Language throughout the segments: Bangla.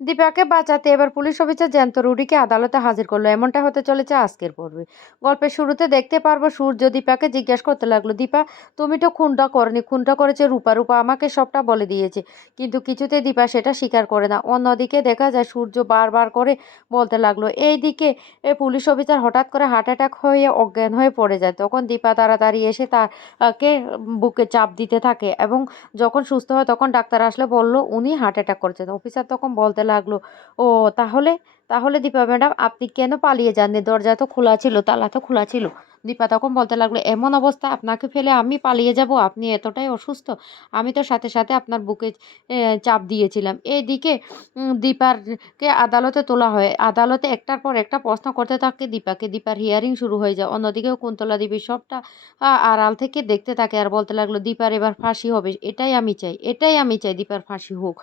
দীপাকে বাঁচাতে এবার পুলিশ অফিসার জ্যান্ত রুডিকে আদালতে হাজির করল। এমনটা হতে চলেছে আজকের পর্বে। গল্পের শুরুতে দেখতে পারব সূর্য দীপাকে জিজ্ঞেস করতে লাগল, দীপা, তুমি তো খুনটা করনি, খুনটা করেছে রূপা। রূপা আমাকে সবটা বলে দিয়েছে, কিন্তু কিছুতে দীপা সেটা স্বীকার করে না। অন্যদিকে দেখা যায় সূর্য বারবার করে বলতে লাগল, এইদিকে এ পুলিশ অফিসার হঠাৎ করে হার্ট অ্যাটাক হয়ে অজ্ঞান হয়ে পড়ে যায়। তখন দীপা তাড়াতাড়ি এসে তাকে বুকে চাপ দিতে থাকে এবং যখন সুস্থ হয় তখন ডাক্তার আসলে বলল, উনি হার্ট অ্যাটাক করেছেন। অফিসার তখন বলতে লাগল। ও, তাহলে তাহলে দীপা ম্যাডাম, আপনি কেন পালিয়ে যাননি? দরজা তো খোলা ছিল, তালা তো খোলা ছিল। দীপা তখন বলতে লাগল, এমন অবস্থা, আপনাকে ফেলে আমি পালিয়ে যাব? আপনি এতটাই অসুস্থ। আমি তো সাথে সাথে আপনার বুকে চাপ দিয়েছিলাম। এইদিকে দীপারকে আদালতে তোলা হয়। আদালতে একটার পর একটা প্রশ্ন করতে থাকে দীপাকে। দীপার হিয়ারিং শুরু হয়ে যায়। অন্যদিকেও কুন্তলা দেবী সবটা আড়াল থেকে দেখতে থাকে আর বলতে লাগল, দীপার এবার ফাঁসি হবে। এটাই আমি চাই, এটাই আমি চাই দীপার ফাঁসি হোক।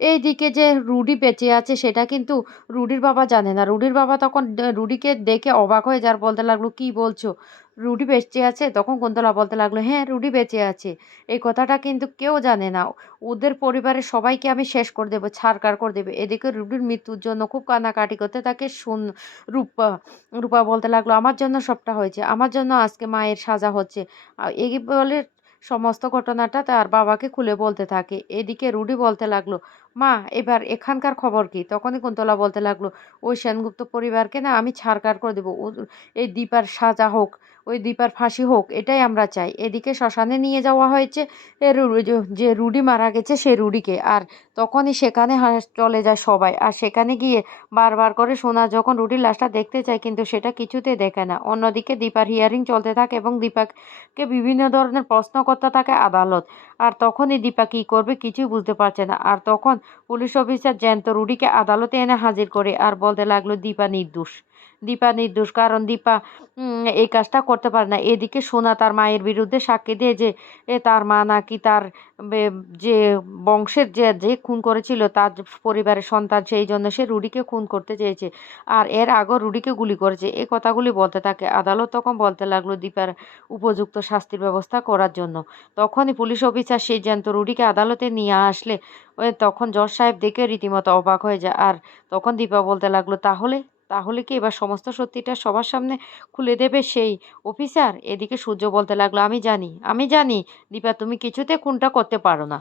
এইদিকে যে রুডি বেঁচে আছে, সেটা কিন্তু রুডির বাবা জানে না। রুডির বাবা তখন রুডিকে দেখে অবাক হয়ে যার বলতে লাগল, কি বলছো? রুডি বেঁচে আছে, তখন কুন্তলা বলতে লাগল হ্যাঁ রুডি বেঁচে আছে। এই কথাটা কিন্তু কেউ জানে না। ওদের পরিবারের সবাইকে আমি শেষ করে দেবো, ছাড়কার করে দেবে। এদিকে রুডির মৃত্যুর জন্য খুব কান্নাকাটি করতে তাকে শুন রূপা রূপা বলতে লাগল, আমার জন্য সবটা হয়েছে। আমার জন্য আজকে মায়ের সাজা হচ্ছে। এই বলে সমস্ত ঘটনাটা তার বাবাকে খুলে বলতে থাকে। এদিকে রুডি বলতে লাগল, মা, এবার এখানকার খবর কি? তখনই কুন্তলা বলতে লাগল, ওই সেনগুপ্ত পরিবারকে না আমি ছাড়কার করে দেবো। এই দীপার সাজা হোক ওই দীপার ফাঁসি হোক, এটাই আমরা চাই। এদিকে শ্মশানে নিয়ে যাওয়া হয়েছে যে রুডি মারা গেছে সে রুডিকে। আর তখনই সেখানে চলে যায় সবাই। আর সেখানে গিয়ে বারবার করে সোনা যখন রুডির লাশটা দেখতে চায়, কিন্তু সেটা কিছুতে দেখে না। অন্যদিকে দীপার হিয়ারিং চলতে থাকে এবং দীপাকে বিভিন্ন ধরনের প্রশ্ন করতে থাকে আদালত। আর তখনই দীপা কী করবে কিছুই বুঝতে পারছে না। আর তখন পুলিশ অফিসার জ্যান্ত রুডিকে আদালতে এনে হাজির করে, আর বলতে লাগল, দীপা নির্দোষ। দীপা নির্দোষ, কারণ দীপা এই কাজটা করতে পারে না। এদিকে সোনা তার মায়ের বিরুদ্ধে সাক্ষী দিয়ে যে তার মা নাকি তার যে বংশের যে যে খুন করেছিল তার পরিবারের সন্তান, সেই জন্য সে রুডিকে খুন করতে চেয়েছে। আর এর আগেও রুডিকে গুলি করেছে। এই কথাগুলি বলতে থাকে। আদালত তখন বলতে লাগল দীপার উপযুক্ত শাস্তির ব্যবস্থা করার জন্য। তখনই পুলিশ অফিসার সেই জ্যান্ত রুডিকে আদালতে নিয়ে আসলে তখন জজ সাহেব দেখে রীতিমতো অবাক হয়ে যায়। আর তখন দীপা বলতে লাগল, তাহলে তাহলে কি এবার সমস্ত সত্যিটা সবার সামনে খুলে দেবে সেই অফিসার? এদিকে সূর্য বলতে লাগল, আমি জানি আমি জানি, দীপা, তুমি কিছুতে খুনটা করতে পারো না।